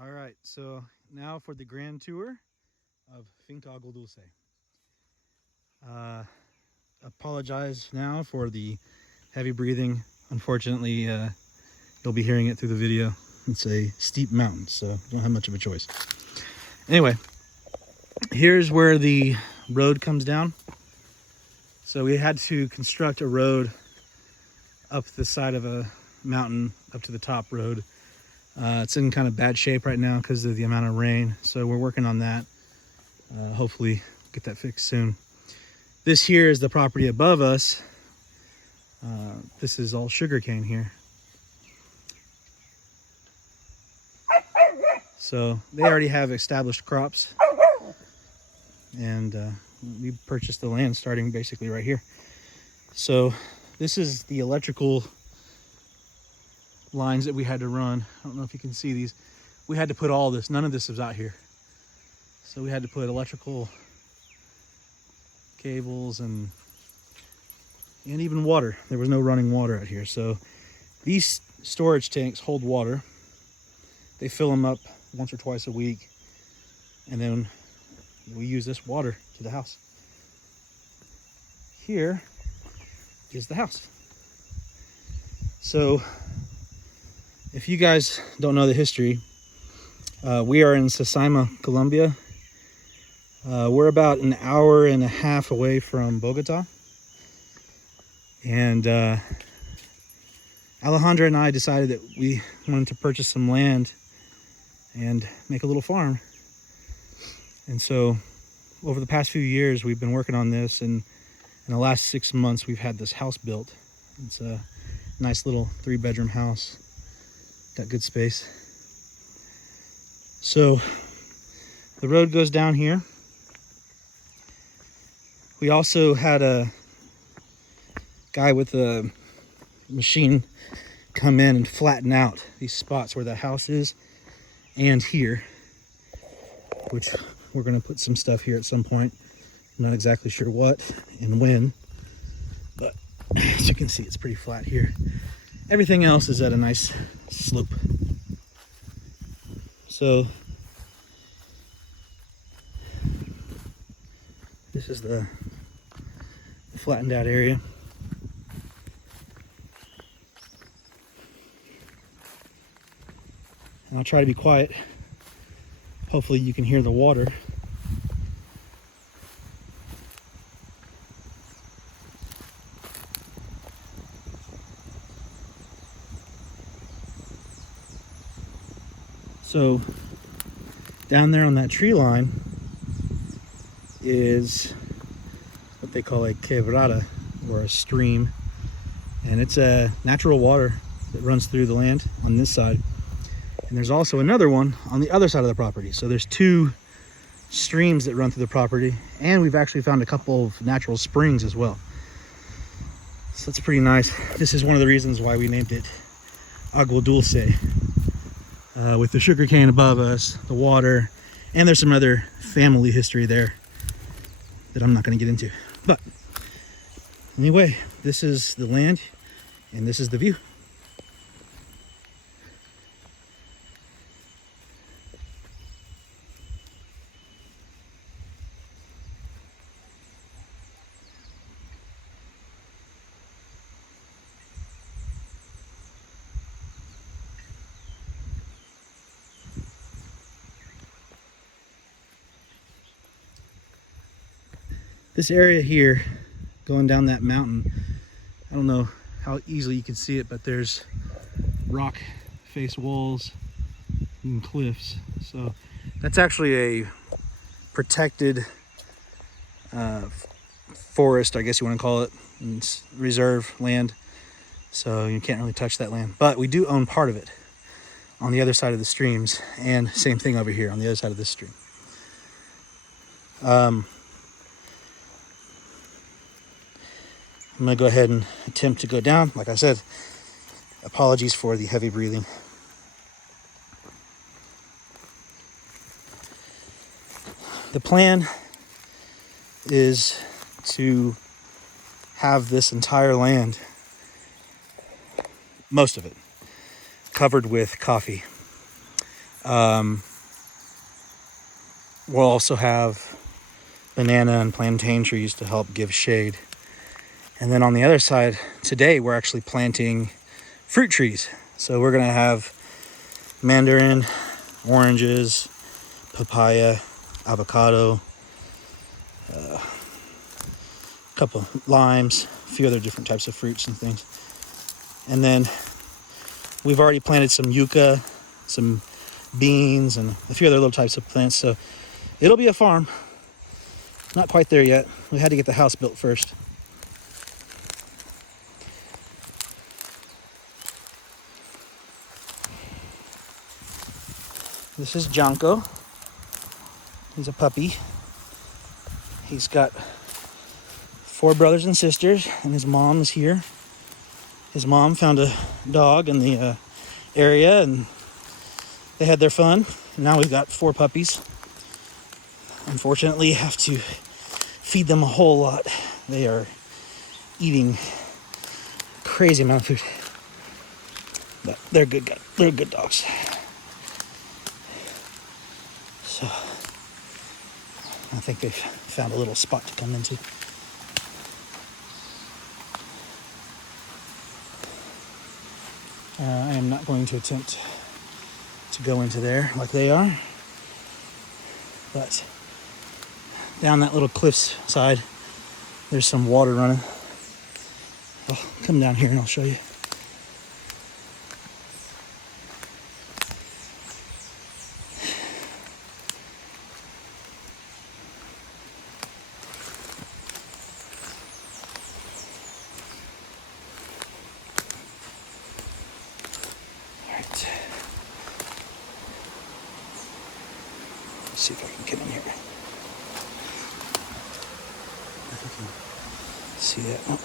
All right, so now for the grand tour of Finca Agua Dulce. Uh, Apologize now for the heavy breathing. Unfortunately, you'll be hearing it through the video. It's a steep mountain, so you don't have much of a choice. Anyway, here's where the road comes down. So we had to construct a road up the side of a mountain up to the top road. It's in kind of bad shape right now because of the amount of rain, so we're working on that. Hopefully get that fixed soon. This here is the property above us. This is all sugarcane here. So they already have established crops, and we purchased the land starting basically right here. So this is the electrical lines that we had to run. I don't know if you can see these. We had to put all this, none of this is out here. So we had to put electrical cables and even water. There was no running water out here. So these storage tanks hold water. They fill them up once or twice a week, and then we use this water to the house. Here is the house. So if you guys don't know the history, we are in Sasaima, Colombia. We're about an hour and a half away from Bogota. And Alejandra and I decided that we wanted to purchase some land and make a little farm. And so over the past few years, we've been working on this, and in the last 6 months, we've had this house built. It's a nice little 3-bedroom house. Got good space. So the road goes down here. We also had a guy with a machine come in and flatten out these spots where the house is and here, which we're going to put some stuff here at some point. I'm not exactly sure what and when, but as you can see, it's pretty flat here. Everything else is at a nice slope. So this is the flattened out area. And I'll try to be quiet. Hopefully you can hear the water. So down there on that tree line is what they call a quebrada, or a stream, and it's a natural water that runs through the land on this side, and there's also another one on the other side of the property. So there's 2 streams that run through the property, and we've actually found a couple of natural springs as well. So it's pretty nice. This is one of the reasons why we named it Agua Dulce, with the sugar cane above us, the water, and there's some other family history there that I'm not going to get into. But anyway, this is the land and this is the view. This area here, going down that mountain, I don't know how easily you can see it, but there's rock face walls and cliffs. So that's actually a protected forest, I guess you want to call it. It's reserve land, so you can't really touch that land. But we do own part of it on the other side of the streams, and same thing over here on the other side of this stream. I'm going to go ahead and attempt to go down. Like I said, apologies for the heavy breathing. The plan is to have this entire land, most of it, covered with coffee. We'll also have banana and plantain trees to help give shade. And then on the other side, today we're actually planting fruit trees. So we're gonna have mandarin, oranges, papaya, avocado, a couple limes, a few other different types of fruits and things. And then we've already planted some yucca, some beans, and a few other little types of plants. So it'll be a farm. Not quite there yet. We had to get the house built first. This is Janko. He's a puppy. He's got 4 brothers and sisters, and his mom is here. His mom found a dog in the area, and they had their fun. And now we've got 4 puppies. Unfortunately, have to feed them a whole lot. They are eating a crazy amount of food. But they're good. They're good dogs. So I think they've found a little spot to come into. I am not going to attempt to go into there like they are. But down that little cliff's side, there's some water running. I'll come down here and I'll show you. See if I can get in here. If I can see that. Oh.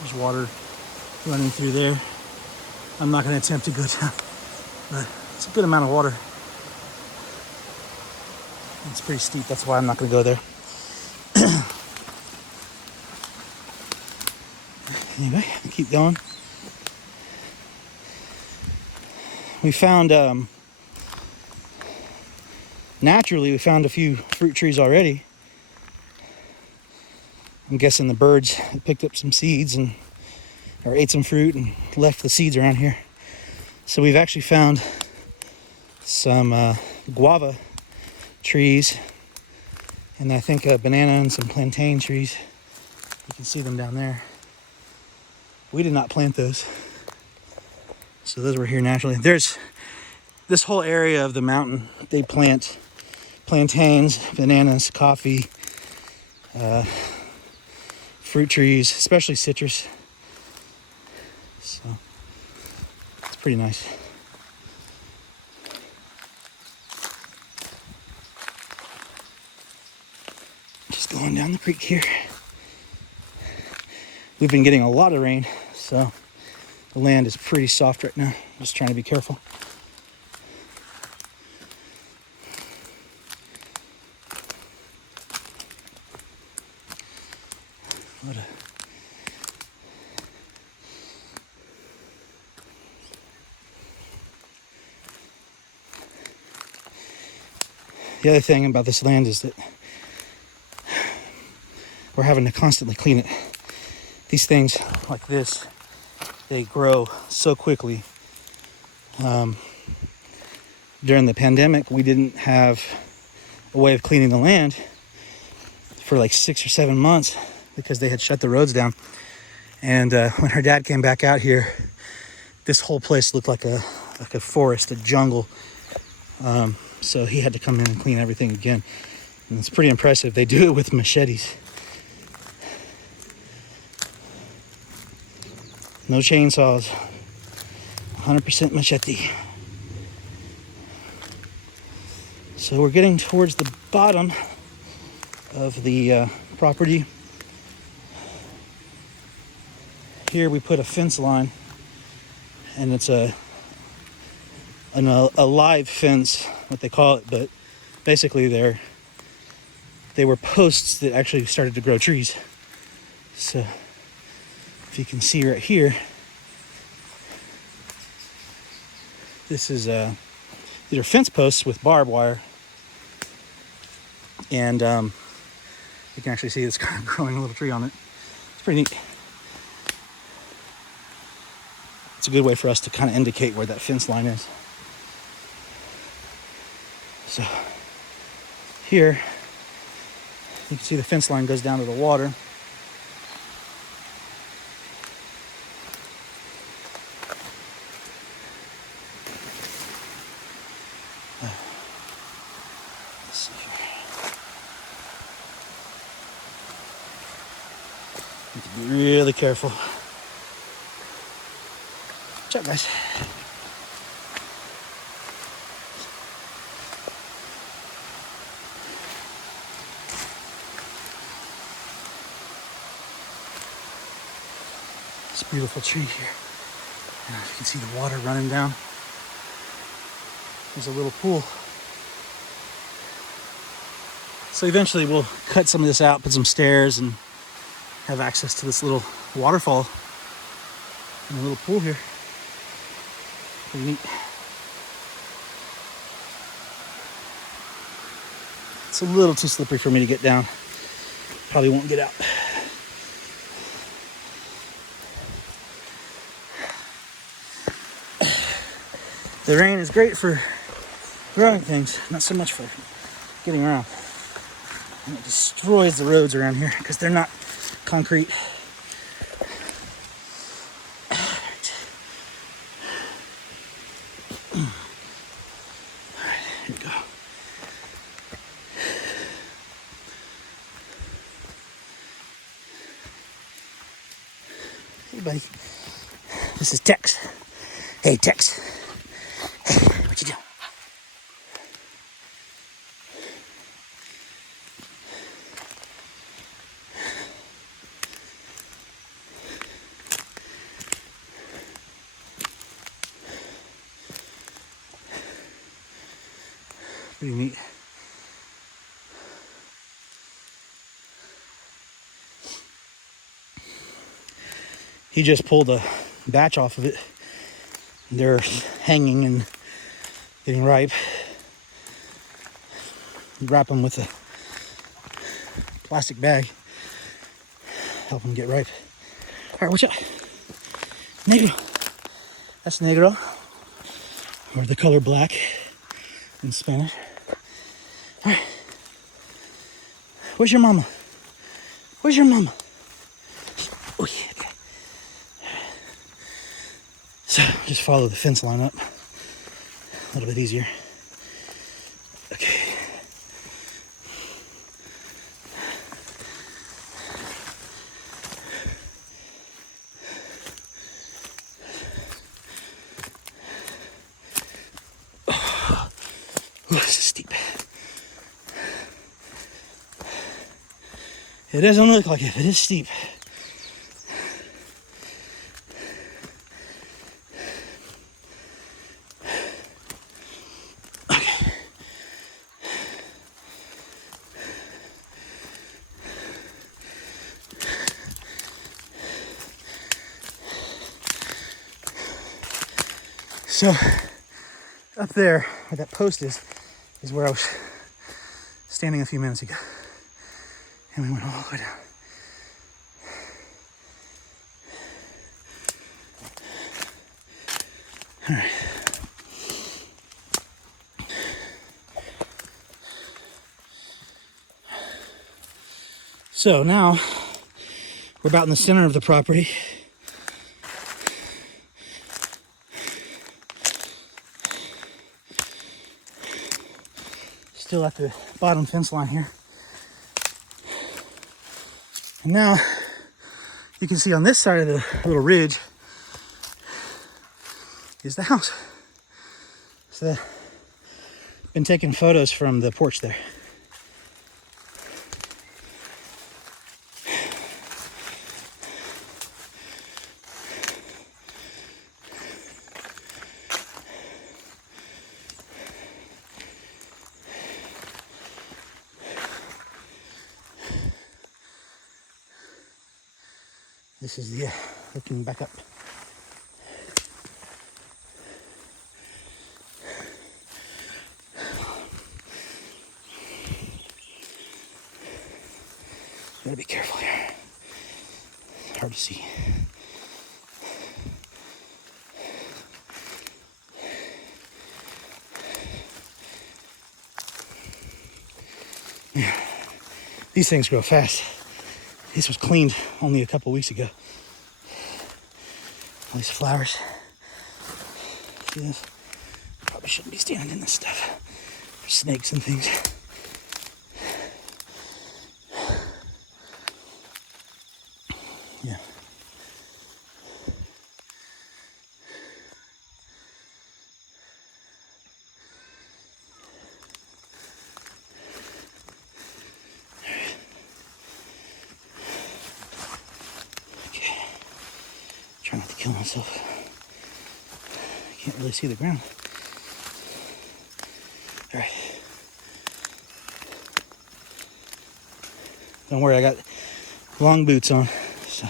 There's water running through there. I'm not going to attempt to go down, but it's a good amount of water. It's pretty steep, that's why I'm not going to go there. Anyway, keep going. We found, naturally, we found a few fruit trees already. I'm guessing the birds picked up some seeds or ate some fruit and left the seeds around here. So we've actually found some guava trees, and I think a banana and some plantain trees. You can see them down there. We did not plant those, so those were here naturally. There's this whole area of the mountain. They plant plantains, bananas, coffee, fruit trees, especially citrus. So it's pretty nice. Just going down the creek here. We've been getting a lot of rain, so the land is pretty soft right now. Just trying to be careful. The other thing about this land is that we're having to constantly clean it. These things like this, they grow so quickly. During the pandemic, we didn't have a way of cleaning the land for like 6 or 7 months because they had shut the roads down. And when her dad came back out here, this whole place looked like a forest, a jungle. So he had to come in and clean everything again. And it's pretty impressive. They do it with machetes. No chainsaws. 100% machete. So we're getting towards the bottom of the property. Here we put a fence line, and it's a a live fence, what they call it, but basically they were posts that actually started to grow trees. So if you can see right here, this is these are fence posts with barbed wire, and you can actually see it's kind of growing a little tree on it. It's pretty neat. It's a good way for us to kind of indicate where that fence line is. So here, you can see the fence line goes down to the water. Let's see here. You have to be really careful. Watch out, guys. This beautiful tree here. And you can see the water running down. There's a little pool. So eventually we'll cut some of this out, put some stairs, and have access to this little waterfall and a little pool here. Pretty neat. It's a little too slippery for me to get down. Probably won't get out. The rain is great for growing things, not so much for getting around. And it destroys the roads around here because they're not concrete. Here we go. Hey, buddy. This is Tex. Hey, Tex. Hey, what you doing? Pretty neat. He just pulled a batch off of it. They're hanging and getting ripe. Wrap them with a plastic bag. Help them get ripe. All right, watch out. Negro. That's negro, or the color black in Spanish. All right. Where's your mama? Where's your mama? Oh, yeah. Okay. So just follow the fence line up. A little bit easier. Okay. Oh, this is steep. It doesn't look like it, but it's steep. Okay. So up there where that post is where I was standing a few minutes ago. And we went all the way down. All right. So now we're about in the center of the property. Still at the bottom fence line here. And now you can see on this side of the little ridge is the house. So I've been taking photos from the porch there. This is the looking back up. Gotta be careful here. It's hard to see. Yeah. These things grow fast. This was cleaned only a couple weeks ago. All these flowers. See this? Probably shouldn't be standing in this stuff. There's snakes and things. Yeah. Okay. Try not to kill myself. I can't really see the ground. All right. Don't worry, I got long boots on, so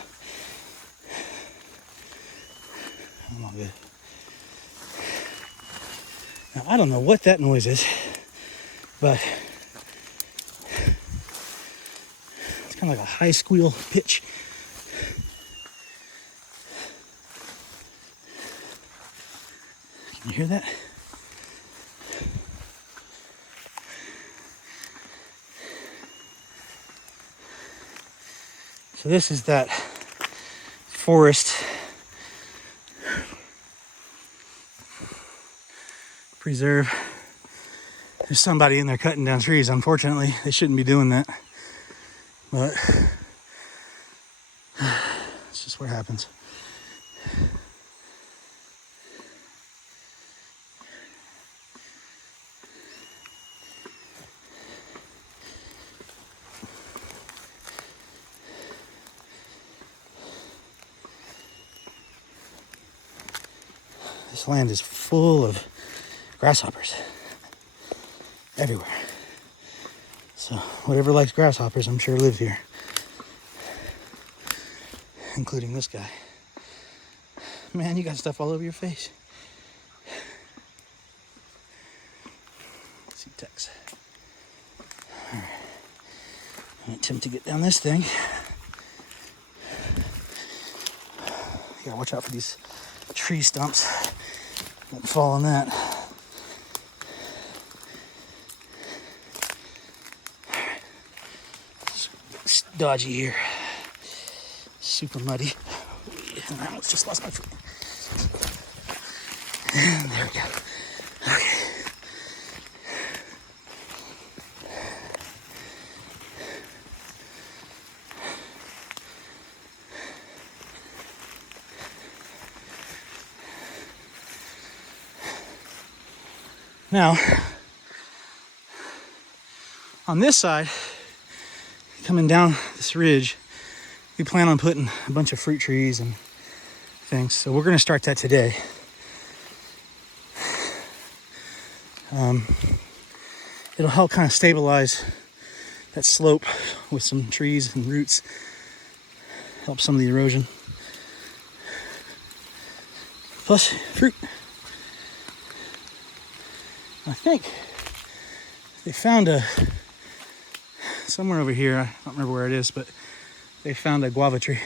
I'm all good. Now, I don't know what that noise is, but it's kind of like a high squeal pitch. Can you hear that? So this is that forest preserve. There's somebody in there cutting down trees. Unfortunately, they shouldn't be doing that, but it's just what happens. This land is full of grasshoppers everywhere. So whatever likes grasshoppers, I'm sure lives here, including this guy. Man, you got stuff all over your face. Let's see, Tex. All right. I'm gonna attempt to get down this thing. You gotta watch out for these tree stumps. Don't fall on that. It's dodgy here. Super muddy. I almost just lost my foot. And there we go. Okay. Now, on this side, coming down this ridge, we plan on putting a bunch of fruit trees and things. So we're going to start that today. It'll help kind of stabilize that slope with some trees and roots, help some of the erosion. Plus, fruit. I think they found somewhere over here, I don't remember where it is, but they found a guava tree.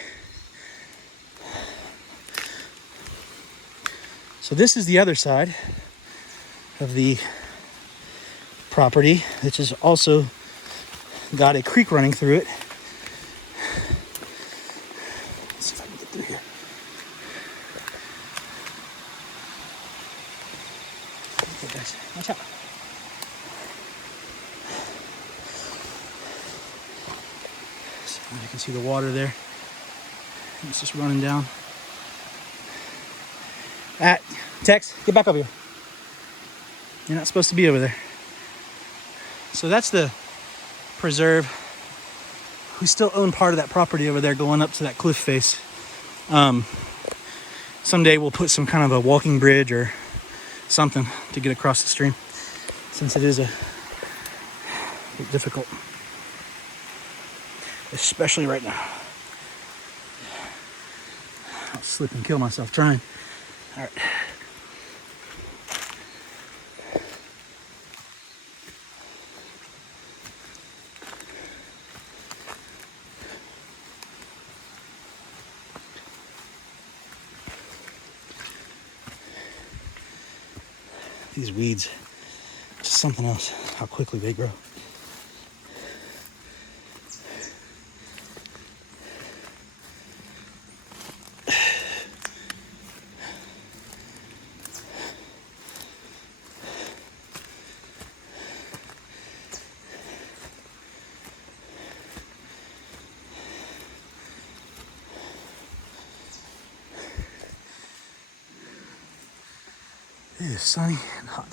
So this is the other side of the property, which has also got a creek running through it. Let's see if I can get through here. Okay, guys, watch out. So you can see the water there. It's just running down. Tex, get back over here. You're not supposed to be over there. So that's the preserve. We still own part of that property over there going up to that cliff face. Someday we'll put some kind of a walking bridge or something to get across the stream, since it is a bit difficult, especially right now. I'll slip and kill myself trying. All right. These weeds, just something else, how quickly they grow. It is sunny and hot.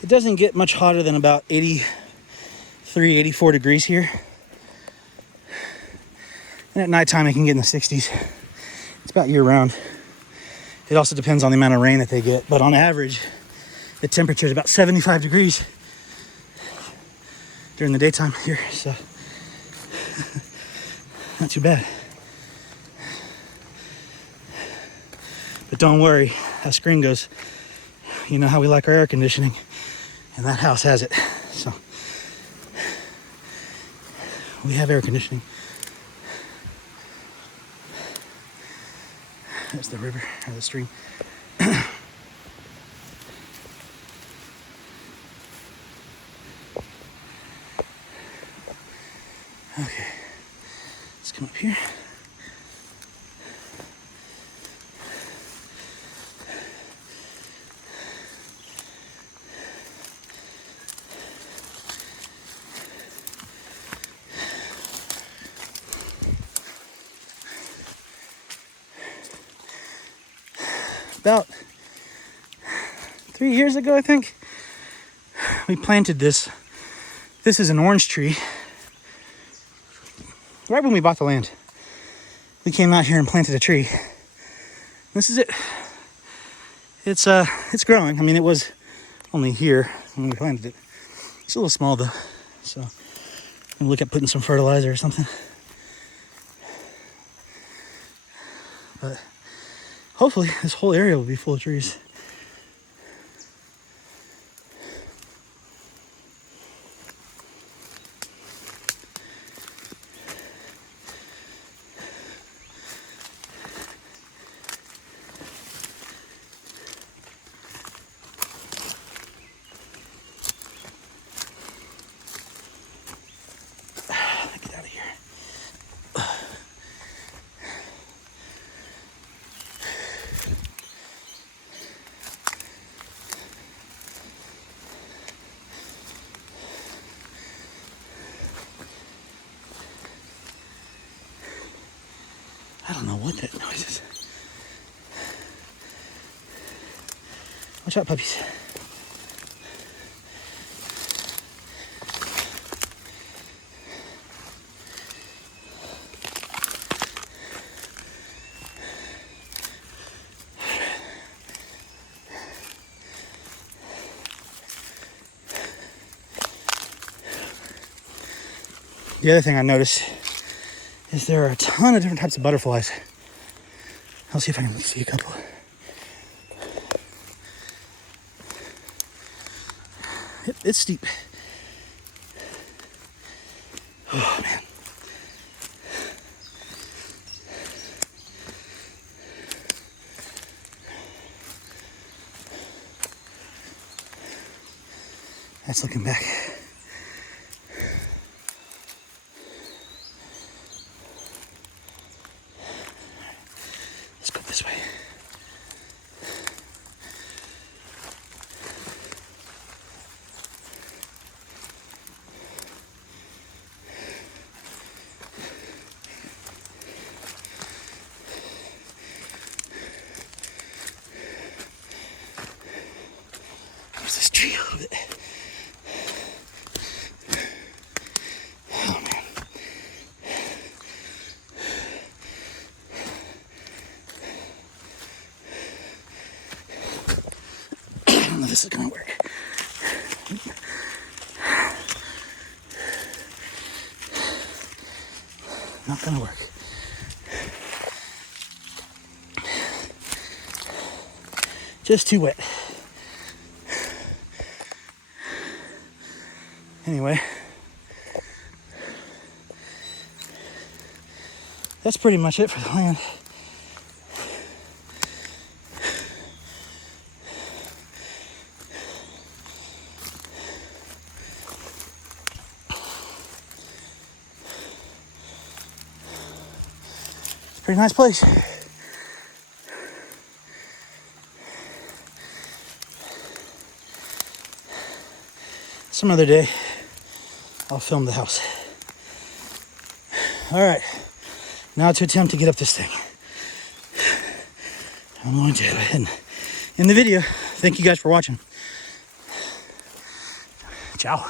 It doesn't get much hotter than about 83, 84 degrees here. And at nighttime it can get in the 60s. It's about year round. It also depends on the amount of rain that they get, but on average, the temperature is about 75 degrees during the daytime here, so not too bad. But don't worry, us gringos, you know how we like our air conditioning, and that house has it. So we have air conditioning. There's the river, or the stream. Okay, let's come up here. About 3 years ago, I think, we planted this. This is an orange tree. Right when we bought the land, we came out here and planted a tree. This is it. It's growing. I mean, it was only here when we planted it. It's a little small though, so I'm gonna look at putting some fertilizer or something. But hopefully this whole area will be full of trees. Get out of here. I don't know what that noise is. Watch out, puppies. The other thing I noticed is there are a ton of different types of butterflies. I'll see if I can see a couple. It's steep. Oh man. That's looking back. Let's go this way. There's this tree a little bit. Oh man. I don't know if this is gonna work. Not gonna work. Just too wet. Anyway, that's pretty much it for the land. It's a pretty nice place. Some other day, I'll film the house. All right, now to attempt to get up this thing. I'm going to end the video. Thank you guys for watching. Ciao.